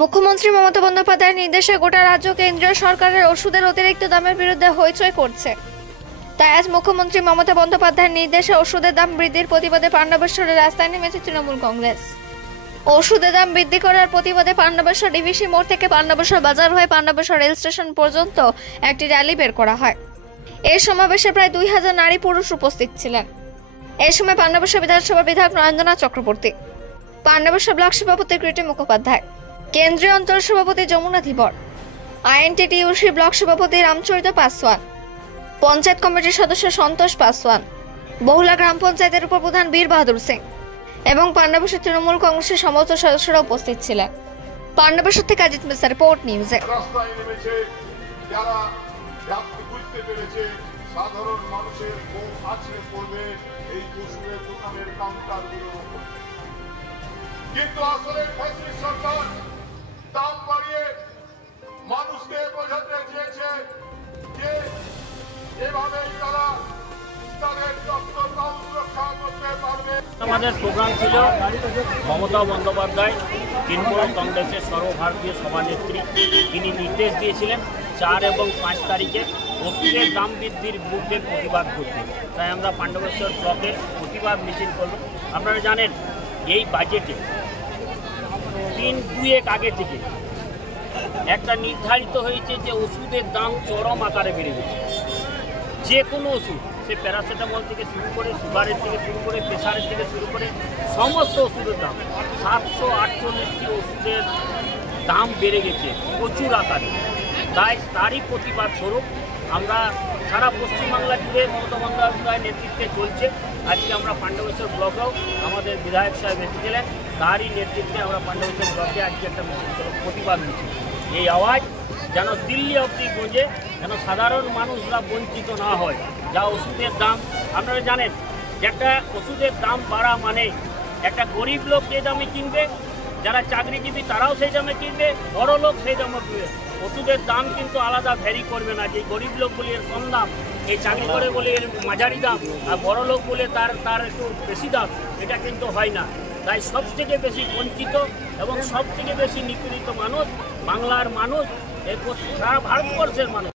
মুখ্যমন্ত্রী মমতা বন্দ্যোপাধ্যায়ের নির্দেশে গোটা রাজ্য কেন্দ্রীয় সরকারের ওষুধের অতিরিক্ত দামের বিরুদ্ধে হইচই করছে। তাই আজ মুখ্যমন্ত্রী মমতা বন্দ্যোপাধ্যায়ের নির্দেশে ওষুধের দাম বৃদ্ধির প্রতিবাদে পাণ্ডবেশ্বরের রাস্তায় নেমেছে তৃণমূল কংগ্রেস। ওষুধের দাম বৃদ্ধি করার প্রতিবাদে পাণ্ডবেশ্বর ডিভিসি মোড় থেকে পাণ্ডবেশ্বর বাজার হয়ে পাণ্ডবেশ্বর রেল স্টেশন পর্যন্ত একটি র্যালি বের করা হয়। এই সমাবেশে প্রায় 2000 নারী পুরুষ উপস্থিত ছিলেন। এই সময় পাণ্ডবেশ্বর বিধানসভার বিধায়ক নরেন্দ্রনাথ চক্রবর্তী, পাণ্ডবেশ্বর ব্লক সভাপতি কৃতি মুখোপাধ্যায়, কেন্দ্রীয় অঞ্চল সভাপতি যমুনা ধীবর, আইএনটিটিইউসি ব্লক সভাপতি রামচরিত পাসওয়ান, পঞ্চায়েত কমিটির সদস্য সন্তোষ পাসওয়ান, বহুলা গ্রাম পঞ্চায়েতের উপপ্রধান বীর বাহাদুর সিং এবং পাণ্ডবেশ্বর তৃণমূল কংগ্রেসের সমস্ত সদস্যরা উপস্থিত ছিলেন। পাণ্ডবেশ্বর থেকে অজিত মিশ্রা, রিপোর্ট নিউজে। সাধারণ মানুষের মুখ আছড়ে পড়বে এই ওষুধের দোকানের কাউন্টারগুলোর উপর, কিন্তু আসলে ফ্যাসিস্ট সরকার দাম বাড়িয়ে মানুষকে বোঝাতে চেয়েছে যে এভাবেই তারা তাদের রক্তদান রক্ষা করতে পারবে। আমাদের প্রোগ্রাম ছিল মমতা বন্দ্যোপাধ্যায় তৃণমূল কংগ্রেসের সর্বভারতীয় সভানেত্রী, তিনি নির্দেশ দিয়েছিলেন 4 এবং 5 তারিখে ওষুধের দাম বৃদ্ধির বিরুদ্ধে প্রতিবাদ করতে। তাই আমরা পাণ্ডবেশ্বর ব্লকে প্রতিবাদ মিছিল করব। আপনারা জানেন এই বাজেটে 3-2 আগে থেকে একটা নির্ধারিত হয়েছে যে ওষুধের দাম চরম আকারে বেড়ে গেছে। যে কোনো ওষুধ, সে প্যারাসিটামল থেকে শুরু করে, সুগারের থেকে শুরু করে, প্রেশারের থেকে শুরু করে সমস্ত ওষুধের দাম 748টি ওষুধের দাম বেড়ে গেছে প্রচুর আকারে। তাই তারই প্রতিবাদ স্বরূপ আমরা সারা পশ্চিমবাংলা জুড়ে মমতা বন্দ্যোপাধ্যায়ের নেতৃত্বে চলছে। আজকে আমরা পাণ্ডবেশ্বর ব্লকেও আমাদের বিধায়ক সাহেব এসেছিলেন, তারই নেতৃত্বে আমরা পাণ্ডবেশ্বর ব্লকে আজকে একটা প্রতিবাদ মিছিল। এই আওয়াজ যেন দিল্লি অবধি গোজে, যেন সাধারণ মানুষরা বঞ্চিত না হয়। যা ওষুধের দাম, আপনারা জানেন যে একটা ওষুধের দাম বাড়া মানে একটা গরিব লোক যে দামে কিনবে, যারা চাকরিজীবী তারাও সেই দামে কিনবে, বড় লোক সেই দামে কিনবে। ওষুধের দাম কিন্তু আলাদা ভ্যারি করবে না, যে গরিব লোক বলে এর কম দাম, এই চাকরি করে বলে এর মাঝারি দাম, আর বড় লোক বলে তার একটু বেশি দাম, এটা কিন্তু হয় না। তাই সবথেকে বেশি বঞ্চিত এবং সবথেকে বেশি নিপীড়িত মানুষ বাংলার মানুষ, এই সারা ভারতবর্ষের মানুষ।